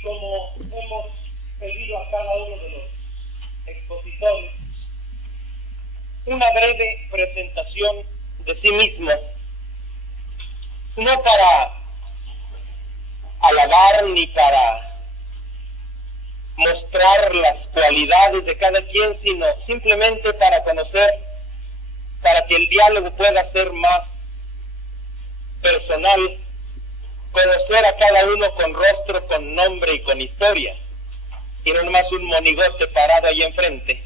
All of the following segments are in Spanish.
Y como hemos pedido a cada uno de los expositores una breve presentación de sí mismo, no para alabar ni para mostrar las cualidades de cada quien, sino simplemente para conocer, para que el diálogo pueda ser más personal, conocer a cada uno con rostro, con nombre y con historia, y no nomás un monigote parado ahí enfrente.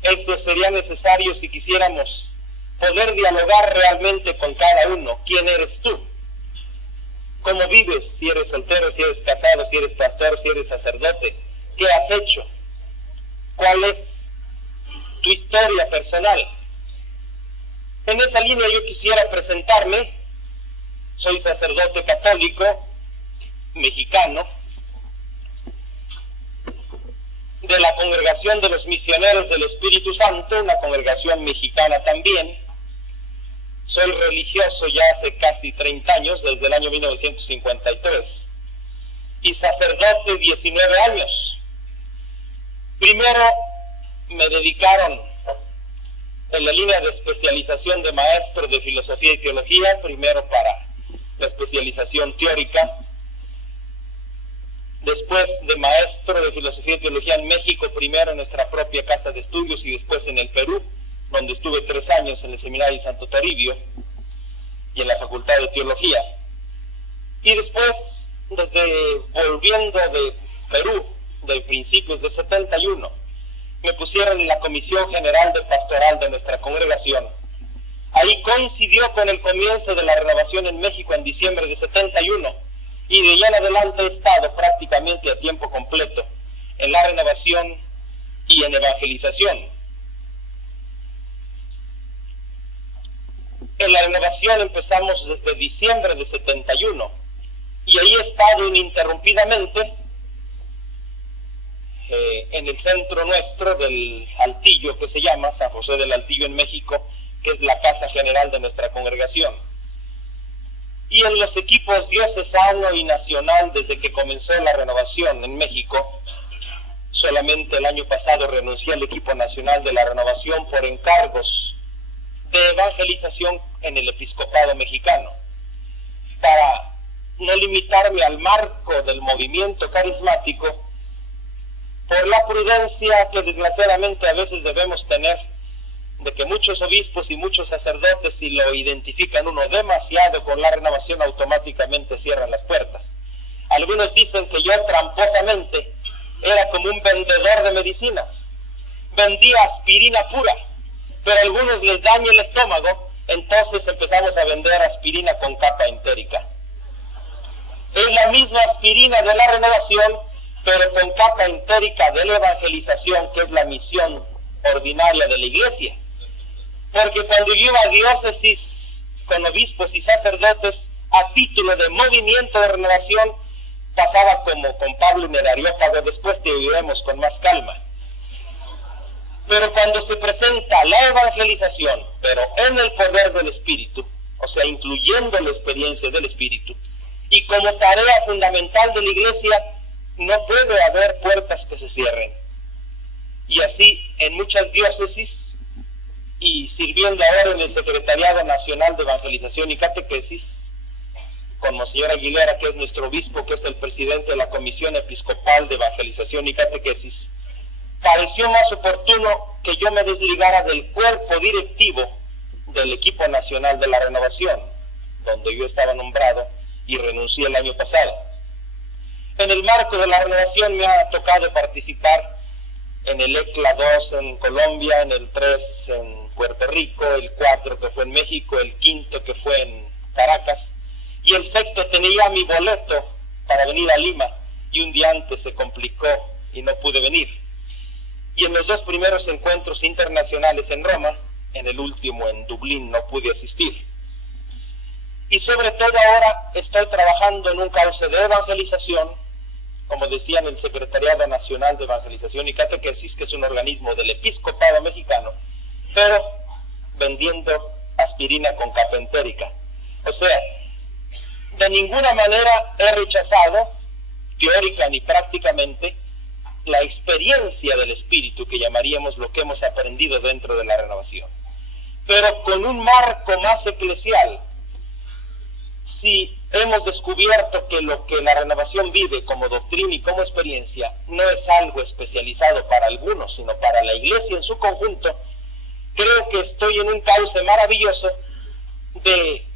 Eso sería necesario si quisiéramos poder dialogar realmente con cada uno. ¿Quién eres tú? ¿Cómo vives? Si eres soltero, si eres casado, si eres pastor, si eres sacerdote. ¿Qué has hecho? ¿Cuál es tu historia personal? En esa línea yo quisiera presentarme. Soy sacerdote católico, mexicano, de la Congregación de los Misioneros del Espíritu Santo, una congregación mexicana también. Soy religioso ya hace casi 30 años, desde el año 1953, y sacerdote 19 años. Primero me dedicaron en la línea de especialización de maestro de filosofía y teología, primero para la especialización teórica, después de maestro de filosofía y teología en México, primero en nuestra propia casa de estudios y después en el Perú, donde estuve 3 años en el seminario Santo Toribio y en la Facultad de Teología. Y después, volviendo de Perú, de principios de 71, me pusieron en la Comisión General de Pastoral de nuestra congregación. Ahí coincidió con el comienzo de la renovación en México en diciembre de 71, y de allá en adelante he estado prácticamente a tiempo completo en la renovación y en evangelización. En la renovación empezamos desde diciembre de 71 y ahí he estado ininterrumpidamente en el centro nuestro del Altillo, que se llama San José del Altillo en México, que es la casa general de nuestra congregación. Y en los equipos diocesano y nacional desde que comenzó la renovación en México. Solamente el año pasado renuncié al equipo nacional de la renovación por encargos de evangelización en el episcopado mexicano, para no limitarme al marco del movimiento carismático, por la prudencia que desgraciadamente a veces debemos tener, de que muchos obispos y muchos sacerdotes, si lo identifican uno demasiado con la renovación, automáticamente cierran las puertas. Algunos dicen que yo tramposamente era como un vendedor de medicinas, vendía aspirina pura, pero a algunos les daña el estómago, entonces empezamos a vender aspirina con capa entérica. Es la misma aspirina de la renovación, pero con capa entérica de la evangelización, que es la misión ordinaria de la iglesia. Porque cuando yo iba a diócesis con obispos y sacerdotes a título de movimiento de renovación, pasaba como con Pablo en el Areópago, después te oiremos con más calma. Pero cuando se presenta la evangelización, pero en el poder del Espíritu, o sea, incluyendo la experiencia del Espíritu, y como tarea fundamental de la iglesia, no puede haber puertas que se cierren. Y así, en muchas diócesis, y sirviendo ahora en el Secretariado Nacional de Evangelización y Catequesis, con Monseñor Aguilera, que es nuestro obispo, que es el presidente de la Comisión Episcopal de Evangelización y Catequesis, pareció más oportuno que yo me desligara del cuerpo directivo del equipo nacional de la renovación, donde yo estaba nombrado y renuncié el año pasado. En el marco de la renovación me ha tocado participar en el ECLA 2 en Colombia, en el 3 en Puerto Rico, el 4 que fue en México, el 5 que fue en Caracas, y el 6 tenía mi boleto para venir a Lima, y un día antes se complicó y no pude venir. Y en los 2 primeros encuentros internacionales en Roma, en el último en Dublín, no pude asistir. Y sobre todo ahora estoy trabajando en un cauce de evangelización, como decía, en el Secretariado Nacional de Evangelización y Catequesis, que es un organismo del episcopado mexicano, pero vendiendo aspirina con capa entérica. O sea, de ninguna manera he rechazado teórica ni prácticamente, la experiencia del Espíritu, que llamaríamos lo que hemos aprendido dentro de la renovación. Pero con un marco más eclesial. Si hemos descubierto que lo que la renovación vive como doctrina y como experiencia no es algo especializado para algunos, sino para la Iglesia en su conjunto, creo que estoy en un cauce maravilloso de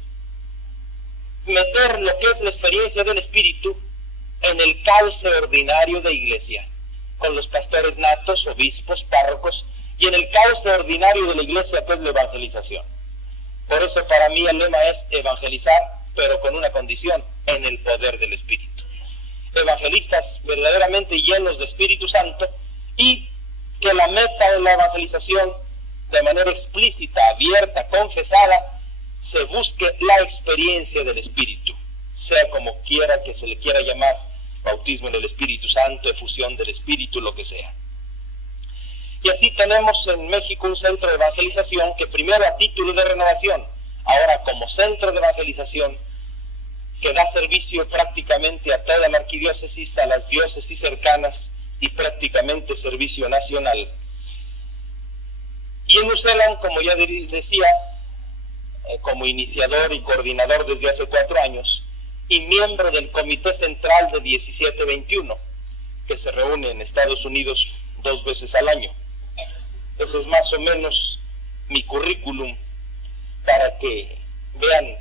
meter lo que es la experiencia del Espíritu en el cauce ordinario de Iglesia, con los pastores natos, obispos, párrocos, y en el cauce ordinario de la Iglesia, que es la evangelización. Por eso para mí el lema es evangelizar, pero con una condición: en el poder del Espíritu. Evangelistas verdaderamente llenos de Espíritu Santo, y que la meta de la evangelización, de manera explícita, abierta, confesada, se busque la experiencia del Espíritu, sea como quiera que se le quiera llamar, bautismo en el Espíritu Santo, efusión del Espíritu, lo que sea. Y así tenemos en México un centro de evangelización que primero a título de renovación, ahora como centro de evangelización, que da servicio prácticamente a toda la arquidiócesis, a las diócesis cercanas y prácticamente servicio nacional. Y en Uselan, como ya decía, como iniciador y coordinador desde hace 4 años, y miembro del Comité Central de 1721, que se reúne en Estados Unidos 2 veces al año. Eso es más o menos mi currículum, para que vean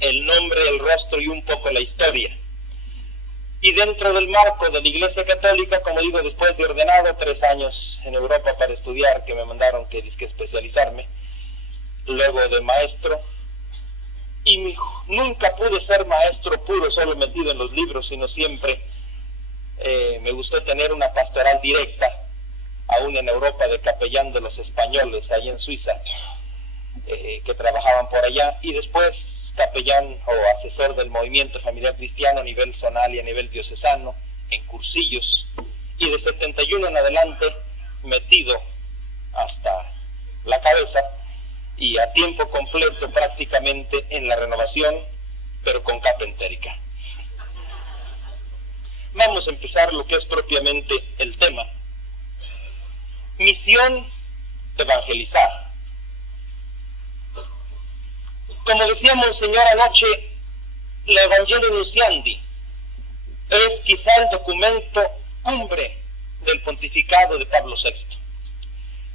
el nombre, el rostro y un poco la historia. Y dentro del marco de la Iglesia Católica, como digo, después de ordenado, 3 años en Europa para estudiar, que me mandaron que especializarme, luego de maestro, y nunca pude ser maestro puro, solo metido en los libros, sino siempre me gustó tener una pastoral directa, aún en Europa, de capellán de los españoles, ahí en Suiza, que trabajaban por allá, y después capellán o asesor del movimiento familiar cristiano a nivel zonal y a nivel diocesano, en cursillos, y de 71 en adelante metido hasta la cabeza y a tiempo completo prácticamente en la renovación, pero con capa entérica. Vamos a empezar lo que es propiamente el tema. Misión: evangelizar. Como decía Monseñor anoche, la Evangelii Nunciandi es quizá el documento cumbre del pontificado de Pablo VI.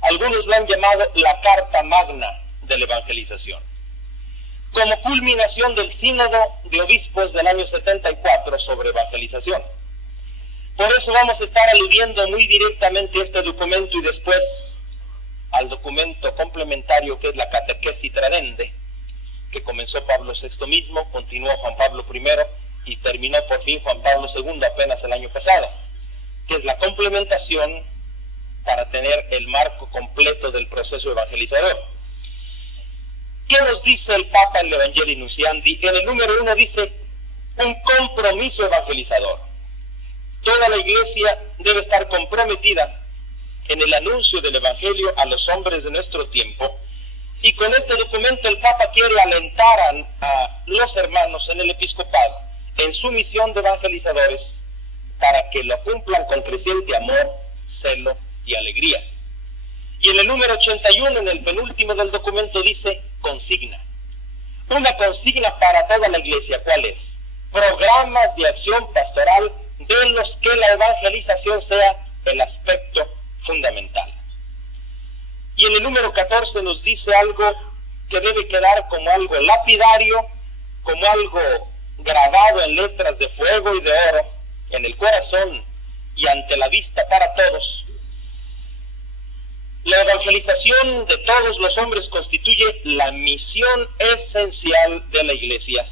Algunos lo han llamado la Carta Magna de la evangelización. Como culminación del Sínodo de Obispos del año 74 sobre evangelización. Por eso vamos a estar aludiendo muy directamente a este documento y después al documento complementario que es la Catequesis Tradendae, que comenzó Pablo VI mismo, continuó Juan Pablo I y terminó por fin Juan Pablo II apenas el año pasado, que es la complementación para tener el marco completo del proceso evangelizador. ¿Qué nos dice el Papa en el Evangelii Nunciandi? En el número 1 dice: un compromiso evangelizador. Toda la Iglesia debe estar comprometida en el anuncio del Evangelio a los hombres de nuestro tiempo, y con este documento el Papa quiere alentar a los hermanos en el episcopado en su misión de evangelizadores para que lo cumplan con creciente amor, celo y alegría. Y en el número 81, en el penúltimo del documento, dice: consigna. Una consigna para toda la Iglesia. ¿Cuál es? Programas de acción pastoral de los que la evangelización sea el aspecto fundamental. Y en el número 14 nos dice algo que debe quedar como algo lapidario, como algo grabado en letras de fuego y de oro, en el corazón y ante la vista para todos. La evangelización de todos los hombres constituye la misión esencial de la Iglesia.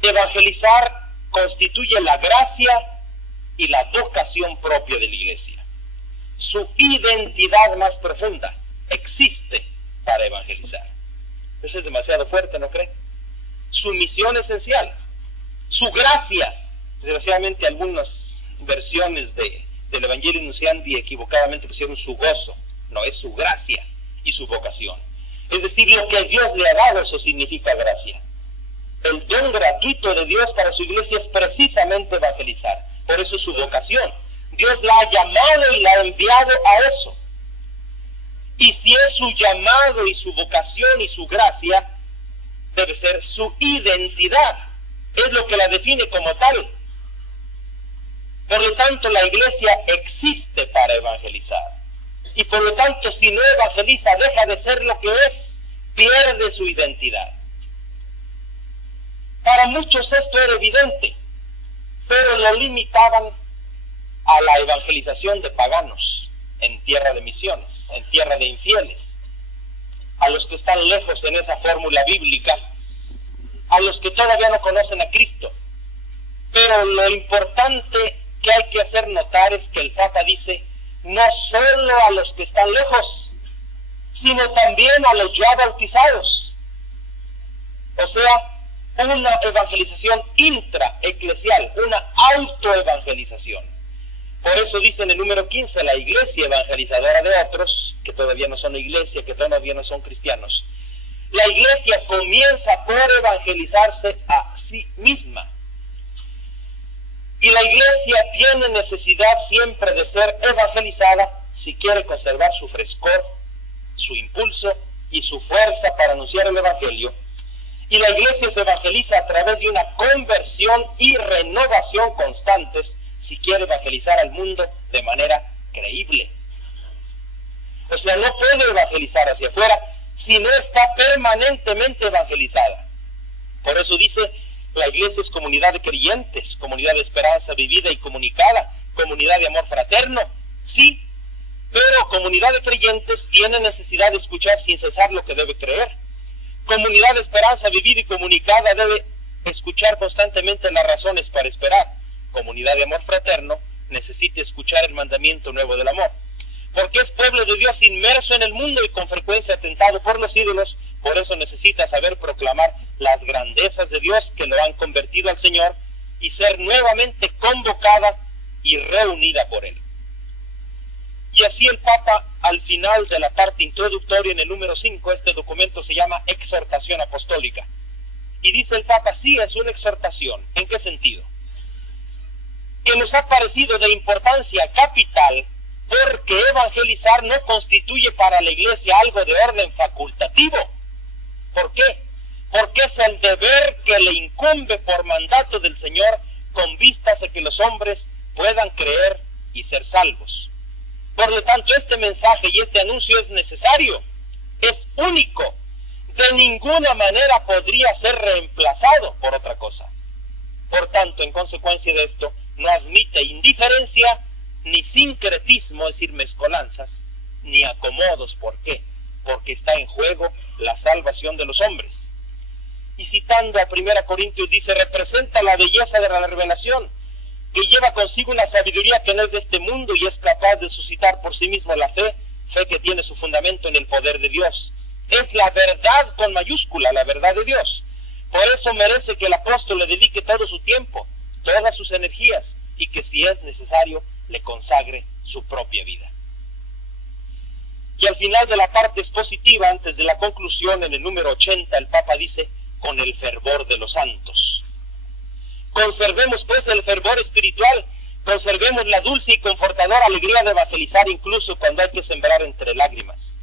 Evangelizar constituye la gracia y la vocación propia de la Iglesia. Su identidad más profunda existe para evangelizar. Eso es demasiado fuerte, ¿no creen? Su misión esencial, su gracia. Desgraciadamente algunas versiones del Evangelii Nunciandi equivocadamente pusieron su gozo. No, es su gracia y su vocación. Es decir, lo que Dios le ha dado, eso significa gracia. El don gratuito gratuito de Dios para su iglesia es precisamente evangelizar. Por eso es su vocación. Dios la ha llamado y la ha enviado a eso. Y si es su llamado y su vocación y su gracia, debe ser su identidad. Es lo que la define como tal. Por lo tanto, la iglesia existe para evangelizar. Y por lo tanto, si no evangeliza, deja de ser lo que es, pierde su identidad. Para muchos esto era evidente, pero lo limitaban a la evangelización de paganos en tierra de misiones, en tierra de infieles, a los que están lejos en esa fórmula bíblica, a los que todavía no conocen a Cristo. Pero lo importante que hay que hacer notar es que el Papa dice, no solo a los que están lejos, sino también a los ya bautizados. O sea, una evangelización intraeclesial, una autoevangelización. Por eso dice en el número 15, la iglesia evangelizadora de otros, que todavía no son iglesia, que todavía no son cristianos. La iglesia comienza por evangelizarse a sí misma. Y la iglesia tiene necesidad siempre de ser evangelizada si quiere conservar su frescor, su impulso y su fuerza para anunciar el evangelio. Y la iglesia se evangeliza a través de una conversión y renovación constantes si quiere evangelizar al mundo de manera creíble. O sea, no puede evangelizar hacia afuera si no está permanentemente evangelizada. Por eso dice, la iglesia es comunidad de creyentes, comunidad de esperanza vivida y comunicada, comunidad de amor fraterno, sí, pero comunidad de creyentes tiene necesidad de escuchar sin cesar lo que debe creer. Comunidad de esperanza vivida y comunicada debe escuchar constantemente las razones para esperar. Comunidad de amor fraterno necesita escuchar el mandamiento nuevo del amor. Porque es pueblo de Dios inmerso en el mundo y con frecuencia tentado por los ídolos, por eso necesita saber proclamar las grandezas de Dios que lo han convertido al Señor y ser nuevamente convocada y reunida por Él. Y así el Papa, al final de la parte introductoria en el número 5, este documento se llama Exhortación Apostólica. Y dice el Papa, sí, es una exhortación. ¿En qué sentido? Que nos ha parecido de importancia capital porque evangelizar no constituye para la iglesia algo de orden facultativo. ¿Por qué? Porque es el deber que le incumbe por mandato del Señor con vistas a que los hombres puedan creer y ser salvos. Por lo tanto, este mensaje y este anuncio es necesario, es único, de ninguna manera podría ser reemplazado por otra cosa. Por tanto, en consecuencia de esto, no admite indiferencia, ni sincretismo, es decir, mezcolanzas, ni acomodos. ¿Por qué? Porque está en juego la salvación de los hombres. Y citando a 1 Corintios dice, representa la belleza de la revelación, que lleva consigo una sabiduría que no es de este mundo y es capaz de suscitar por sí mismo la fe que tiene su fundamento en el poder de Dios. Es la verdad con mayúscula, la verdad de Dios. Por eso merece que el apóstol le dedique todo su tiempo, todas sus energías, y que si es necesario, le consagre su propia vida. Y al final de la parte expositiva, antes de la conclusión, en el número 80, el Papa dice, con el fervor de los santos. Conservemos pues el fervor espiritual, conservemos la dulce y confortadora alegría de evangelizar incluso cuando hay que sembrar entre lágrimas.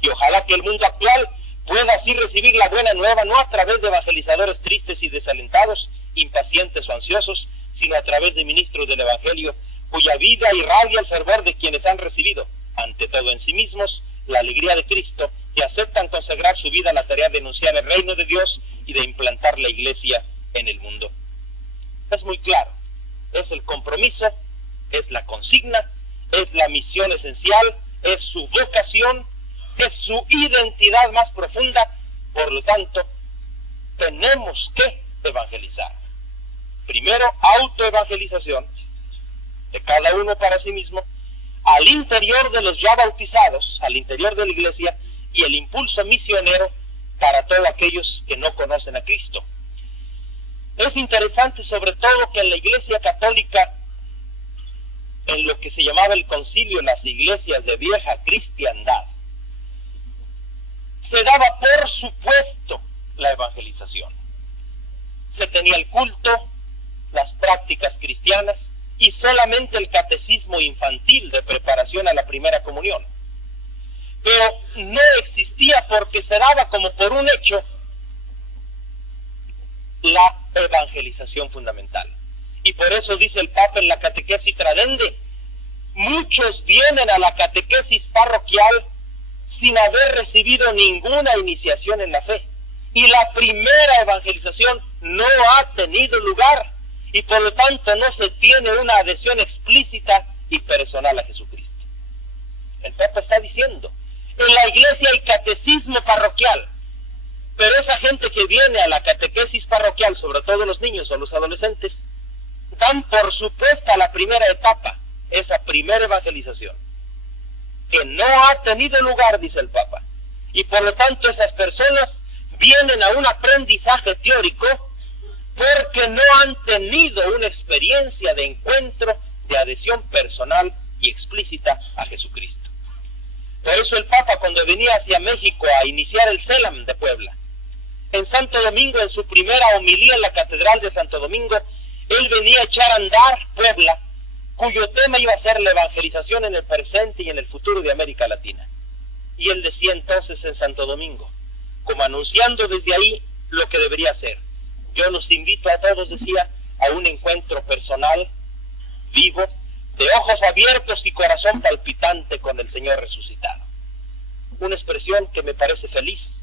Y ojalá que el mundo actual pueda así recibir la buena nueva, no a través de evangelizadores tristes y desalentados, impacientes o ansiosos, sino a través de ministros del Evangelio, cuya vida irradia el fervor de quienes han recibido, ante todo en sí mismos, la alegría de Cristo, y aceptan consagrar su vida a la tarea de anunciar el reino de Dios y de implantar la iglesia en el mundo. Es muy claro, es el compromiso, es la consigna, es la misión esencial, es su vocación, es su identidad más profunda. Por lo tanto, tenemos que evangelizar. Primero, autoevangelización de cada uno para sí mismo, al interior de los ya bautizados, al interior de la iglesia, y el impulso misionero para todos aquellos que no conocen a Cristo. Es interesante sobre todo que en la iglesia católica, en lo que se llamaba el concilio, las iglesias de vieja cristiandad, se daba por supuesto la evangelización. se tenía el culto, las prácticas cristianas y solamente el catecismo infantil de preparación a la primera comunión. Pero no existía, porque se daba como por un hecho, la evangelización fundamental. Y por eso dice el Papa en la catequesis Tradende: muchos vienen a la catequesis parroquial sin haber recibido ninguna iniciación en la fe, y la primera evangelización no ha tenido lugar, y por lo tanto no se tiene una adhesión explícita y personal a Jesucristo. El Papa está diciendo: en la iglesia hay catecismo parroquial, pero esa gente que viene a la catequesis parroquial, sobre todo los niños o los adolescentes, dan por supuesta la primera etapa, esa primera evangelización, que no ha tenido lugar, dice el Papa. Y por lo tanto esas personas vienen a un aprendizaje teórico porque no han tenido una experiencia de encuentro, de adhesión personal y explícita a Jesucristo. Por eso el Papa, cuando venía hacia México a iniciar el CELAM de Puebla, en Santo Domingo, en su primera homilía en la Catedral de Santo Domingo, él venía a echar a andar Puebla, cuyo tema iba a ser la evangelización en el presente y en el futuro de América Latina. Y él decía entonces en Santo Domingo, como anunciando desde ahí lo que debería ser: yo los invito a todos, decía, a un encuentro personal, vivo, de ojos abiertos y corazón palpitante con el Señor resucitado. Una expresión que me parece feliz,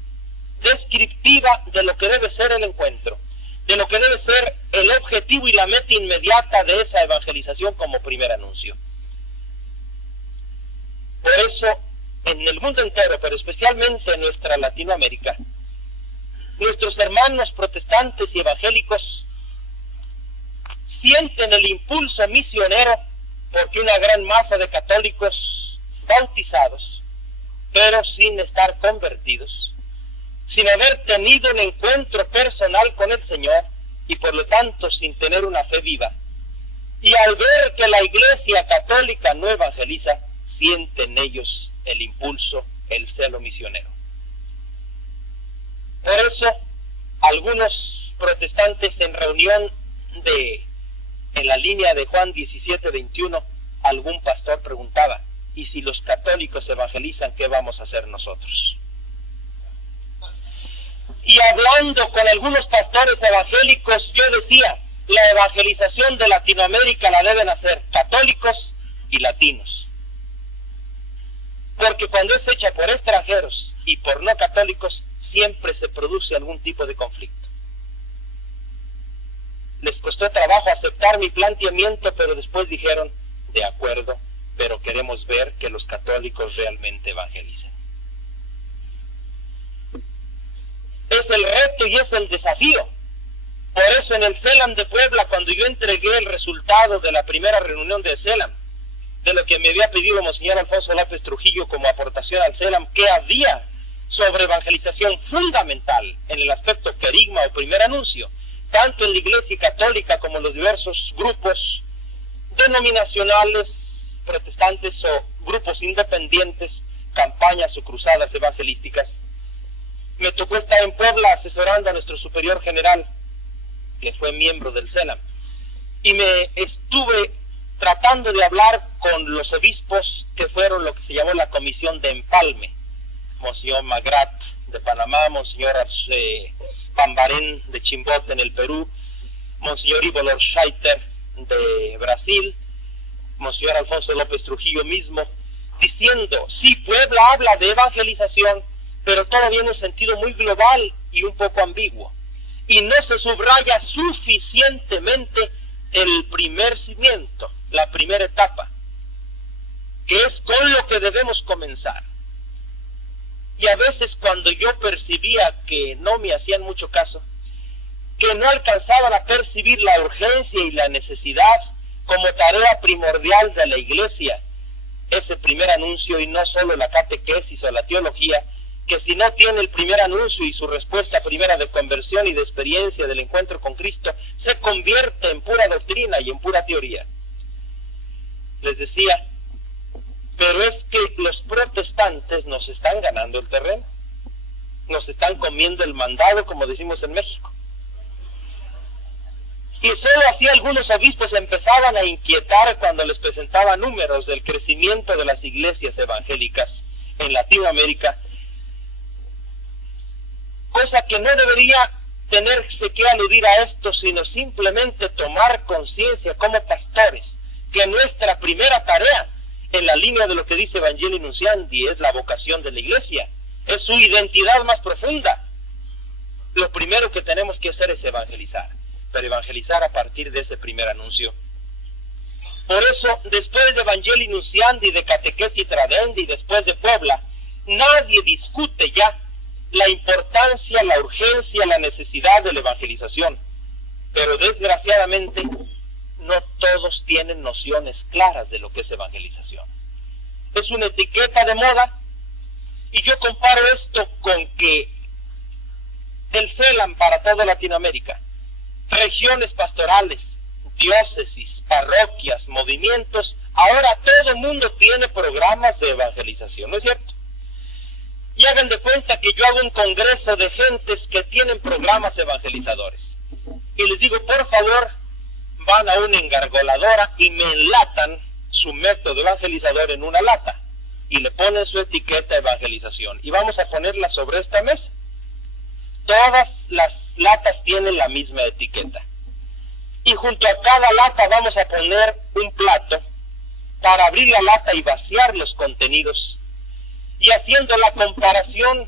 descriptiva de lo que debe ser el encuentro, de lo que debe ser el objetivo y la meta inmediata de esa evangelización como primer anuncio. Por eso, en el mundo entero, pero especialmente en nuestra Latinoamérica, nuestros hermanos protestantes y evangélicos sienten el impulso misionero, porque una gran masa de católicos bautizados, pero sin estar convertidos, sin haber tenido un encuentro personal con el Señor y por lo tanto sin tener una fe viva, y al ver que la Iglesia católica no evangeliza, sienten ellos el impulso, el celo misionero. Por eso algunos protestantes en reunión en la línea de Juan 17:21, algún pastor preguntaba: ¿y si los católicos evangelizan, qué vamos a hacer nosotros? Y hablando con algunos pastores evangélicos, yo decía: la evangelización de Latinoamérica la deben hacer católicos y latinos, porque cuando es hecha por extranjeros y por no católicos, siempre se produce algún tipo de conflicto. Les costó trabajo aceptar mi planteamiento, pero después dijeron: de acuerdo, pero queremos ver que los católicos realmente evangelicen. Es el reto y es el desafío. Por eso en el CELAM de Puebla, cuando yo entregué el resultado de la primera reunión del CELAM, de lo que me había pedido Monseñor Alfonso López Trujillo como aportación al CELAM, que había sobre evangelización fundamental en el aspecto querigma o primer anuncio, tanto en la Iglesia Católica como en los diversos grupos denominacionales, protestantes o grupos independientes, campañas o cruzadas evangelísticas. Me tocó estar en Puebla asesorando a nuestro superior general, que fue miembro del CELAM, y me estuve tratando de hablar con los obispos que fueron lo que se llamó la comisión de empalme: Monseñor Magrat de Panamá, Monseñor Pambarén de Chimbote en el Perú, Monseñor Ivo Lorscheiter de Brasil, Monseñor Alfonso López Trujillo mismo, diciendo: sí, Puebla habla de evangelización, pero todavía en un sentido muy global y un poco ambiguo, y no se subraya suficientemente el primer cimiento, la primera etapa, que es con lo que debemos comenzar. Y a veces cuando yo percibía que no me hacían mucho caso, que no alcanzaban a percibir la urgencia y la necesidad como tarea primordial de la Iglesia, ese primer anuncio y no solo la catequesis o la teología, que si no tiene el primer anuncio y su respuesta primera de conversión y de experiencia del encuentro con Cristo, se convierte en pura doctrina y en pura teoría. Les decía: pero es que los protestantes nos están ganando el terreno, nos están comiendo el mandado, como decimos en México. Y solo así algunos obispos empezaban a inquietar cuando les presentaba números del crecimiento de las iglesias evangélicas en Latinoamérica, cosa que no debería tenerse que aludir a esto, sino simplemente tomar conciencia como pastores que nuestra primera tarea, en la línea de lo que dice Evangelii Nunciandi, es la vocación de la iglesia, es su identidad más profunda. Lo primero que tenemos que hacer es evangelizar, pero evangelizar a partir de ese primer anuncio. Por eso, después de Evangelii Nunciandi, de Catequesis Tradendi y después de Puebla, nadie discute ya la importancia, la urgencia, la necesidad de la evangelización. Pero desgraciadamente, no todos tienen nociones claras de lo que es evangelización. Es una etiqueta de moda, y yo comparo esto con que el CELAM para toda Latinoamérica, regiones pastorales, diócesis, parroquias, movimientos, ahora todo el mundo tiene programas de evangelización, ¿no es cierto? Y hagan de cuenta que yo hago un congreso de gentes que tienen programas evangelizadores. Y les digo, por favor, van a una engargoladora y me enlatan su método evangelizador en una lata. Y le ponen su etiqueta evangelización. Y vamos a ponerla sobre esta mesa. Todas las latas tienen la misma etiqueta. Y junto a cada lata vamos a poner un plato para abrir la lata y vaciar los contenidos. Y haciendo la comparación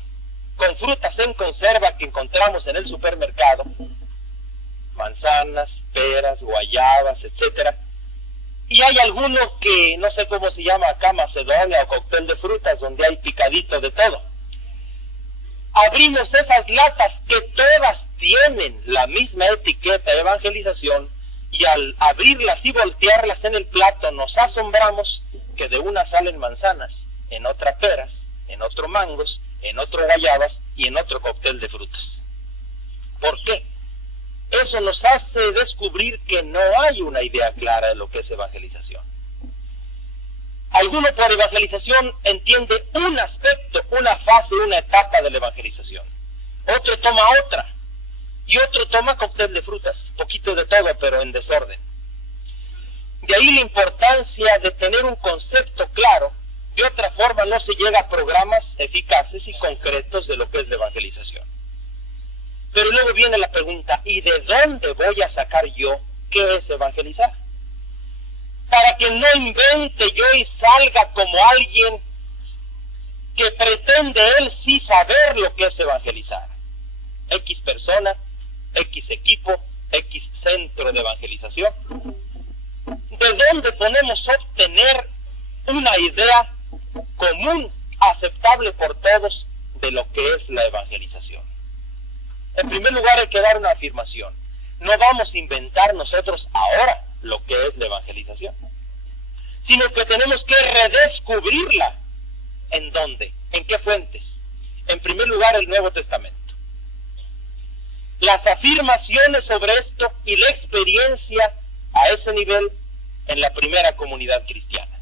con frutas en conserva que encontramos en el supermercado, manzanas, peras, guayabas, etc. Y hay alguno que no sé cómo se llama acá, Macedonia o cóctel de frutas, donde hay picadito de todo. Abrimos esas latas que todas tienen la misma etiqueta de evangelización, y al abrirlas y voltearlas en el plato nos asombramos que de una salen manzanas, en otra peras, en otro mangos, en otro guayabas y en otro cóctel de frutas. ¿Por qué? Eso nos hace descubrir que no hay una idea clara de lo que es evangelización. Alguno por evangelización entiende un aspecto, una fase, una etapa de la evangelización. Otro toma otra. Y otro toma cóctel de frutas, poquito de todo, pero en desorden. De ahí la importancia de tener un concepto claro. De otra forma no se llega a programas eficaces y concretos de lo que es la evangelización. Pero luego viene la pregunta, ¿y de dónde voy a sacar yo qué es evangelizar? Para que no invente yo y salga como alguien que pretende él sí saber lo que es evangelizar. X persona, X equipo, X centro de evangelización. ¿De dónde podemos obtener una idea común, aceptable por todos, de lo que es la evangelización? En primer lugar hay que dar una afirmación. No vamos a inventar nosotros ahora lo que es la evangelización, sino que tenemos que redescubrirla. ¿En dónde? ¿En qué fuentes? En primer lugar, el Nuevo Testamento. Las afirmaciones sobre esto y la experiencia a ese nivel en la primera comunidad cristiana.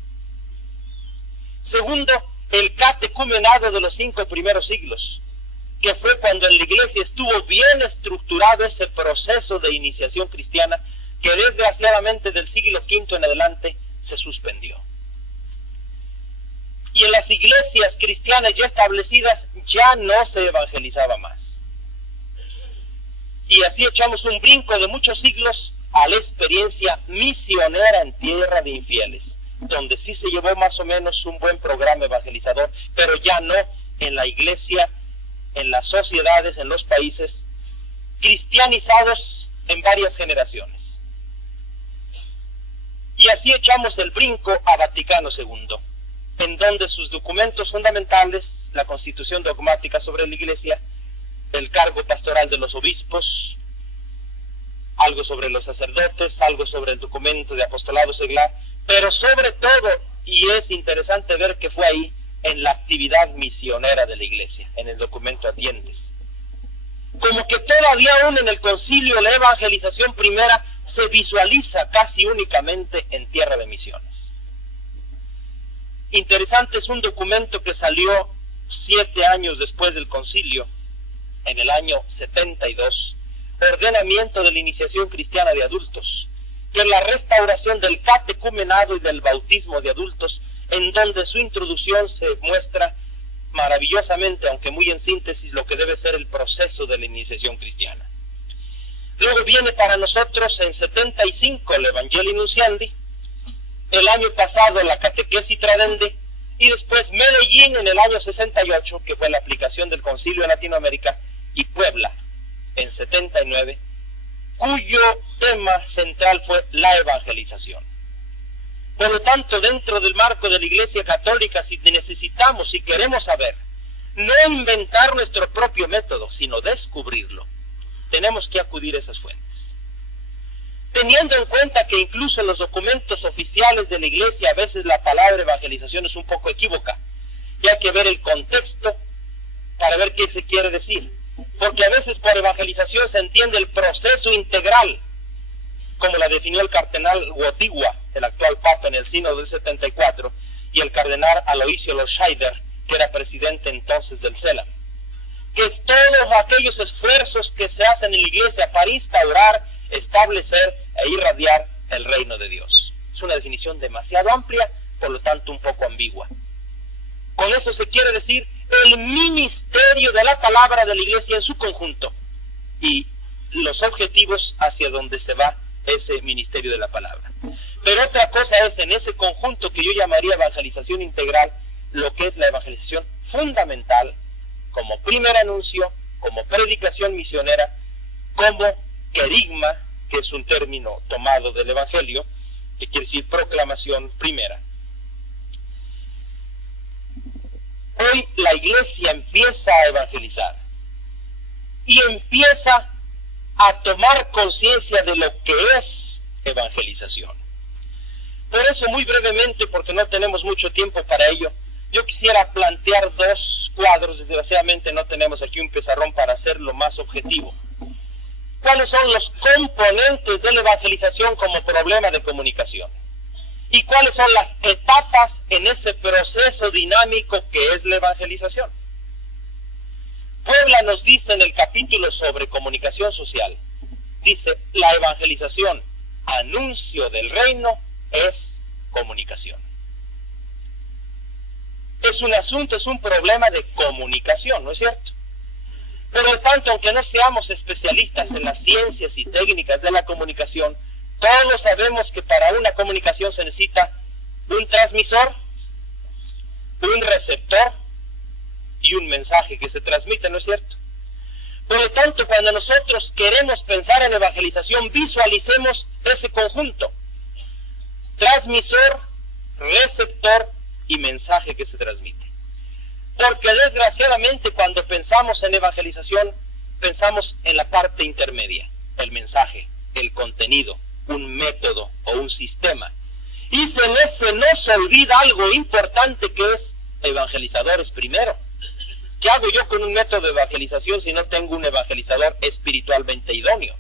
Segundo, el catecumenado de los 5 primeros siglos, que fue cuando en la iglesia estuvo bien estructurado ese proceso de iniciación cristiana que desgraciadamente del siglo V en adelante se suspendió. Y en las iglesias cristianas ya establecidas ya no se evangelizaba más. Y así echamos un brinco de muchos siglos a la experiencia misionera en tierra de infieles, donde sí se llevó más o menos un buen programa evangelizador, pero ya no en la iglesia, en las sociedades, en los países cristianizados en varias generaciones. Y así echamos el brinco a Vaticano II, en donde sus documentos fundamentales, la Constitución dogmática sobre la Iglesia, el cargo pastoral de los obispos, algo sobre los sacerdotes, algo sobre el documento de apostolado seglar, pero sobre todo, y es interesante ver que fue ahí, en la actividad misionera de la Iglesia, en el documento Atiendes. Como que todavía aún en el concilio la evangelización primera se visualiza casi únicamente en tierra de misiones. Interesante, es un documento que salió 7 años después del concilio, en el año 72, ordenamiento de la iniciación cristiana de adultos, que es la restauración del catecumenado y del bautismo de adultos, en donde su introducción se muestra maravillosamente, aunque muy en síntesis, lo que debe ser el proceso de la iniciación cristiana. Luego viene para nosotros en 75 el Evangelii Nunciandi, el año pasado la Catequesis Tradendi, y después Medellín en el año 68, que fue la aplicación del Concilio en Latinoamérica, y Puebla en 79, cuyo tema central fue la evangelización. Por lo tanto, dentro del marco de la Iglesia Católica, si necesitamos, si queremos saber, no inventar nuestro propio método, sino descubrirlo, tenemos que acudir a esas fuentes. Teniendo en cuenta que incluso en los documentos oficiales de la Iglesia a veces la palabra evangelización es un poco equívoca, y hay que ver el contexto para ver qué se quiere decir. Porque a veces por evangelización se entiende el proceso integral, como la definió el cardenal Wojtyła, el actual papa en el sínodo del 74, y el cardenal Aloisio Lorscheider, que era presidente entonces del CELAM, que es todos aquellos esfuerzos que se hacen en la Iglesia para instaurar, establecer e irradiar el reino de Dios. Es una definición demasiado amplia, por lo tanto un poco ambigua. Con eso se quiere decir el ministerio de la palabra de la Iglesia en su conjunto y los objetivos hacia donde se va ese ministerio de la palabra. Pero otra cosa es en ese conjunto que yo llamaría evangelización integral, lo que es la evangelización fundamental, como primer anuncio, como predicación misionera, como querigma, que es un término tomado del Evangelio, que quiere decir proclamación primera. Hoy la Iglesia empieza a evangelizar y empieza a tomar conciencia de lo que es evangelización. Por eso, muy brevemente, porque no tenemos mucho tiempo para ello, yo quisiera plantear dos cuadros. Desgraciadamente no tenemos aquí un pizarrón para hacerlo más objetivo. ¿Cuáles son los componentes de la evangelización como problema de comunicación? ¿Y cuáles son las etapas en ese proceso dinámico que es la evangelización? Puebla nos dice en el capítulo sobre comunicación social, dice, la evangelización, anuncio del reino, es comunicación. Es un asunto, es un problema de comunicación, ¿no es cierto? Por lo tanto, aunque no seamos especialistas en las ciencias y técnicas de la comunicación, todos sabemos que para una comunicación se necesita un transmisor, un receptor y un mensaje que se transmite, ¿no es cierto? Por lo tanto, cuando nosotros queremos pensar en evangelización, visualicemos ese conjunto: transmisor, receptor y mensaje que se transmite. Porque desgraciadamente cuando pensamos en evangelización, pensamos en la parte intermedia, el mensaje, el contenido, un método o un sistema. Y se nos olvida algo importante, que es evangelizadores primero. ¿Qué hago yo con un método de evangelización si no tengo un evangelizador espiritualmente idóneo?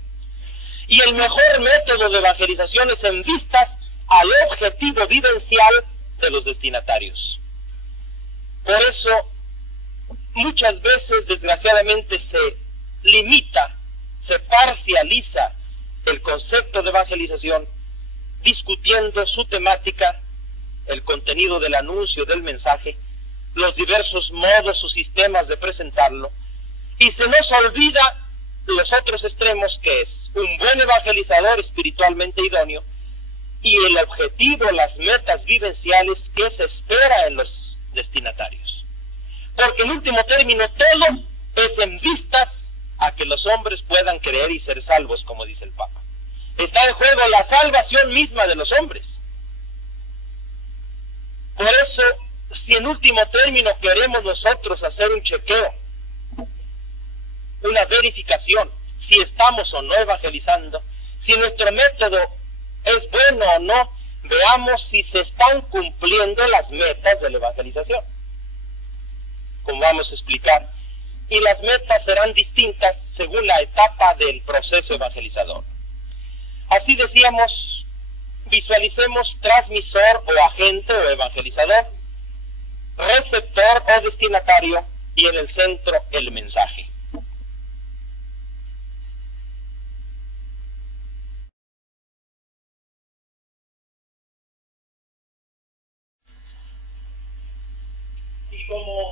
Y el mejor método de evangelización es en vistas al objetivo vivencial de los destinatarios. Por eso, muchas veces, desgraciadamente, se limita, se parcializa el concepto de evangelización, discutiendo su temática, el contenido del anuncio, del mensaje, los diversos modos o sistemas de presentarlo, y se nos olvida los otros extremos, que es un buen evangelizador espiritualmente idóneo y el objetivo, las metas vivenciales que se espera en los destinatarios. Porque en último término todo es en vistas a que los hombres puedan creer y ser salvos, como dice el Papa. Está en juego la salvación misma de los hombres. Por eso, si en último término queremos nosotros hacer un chequeo, una verificación, si estamos o no evangelizando, si nuestro método es bueno o no, veamos si se están cumpliendo las metas de la evangelización, como vamos a explicar. Y las metas serán distintas según la etapa del proceso evangelizador. Así decíamos, visualicemos transmisor o agente o evangelizador, receptor o destinatario, y en el centro el mensaje. así como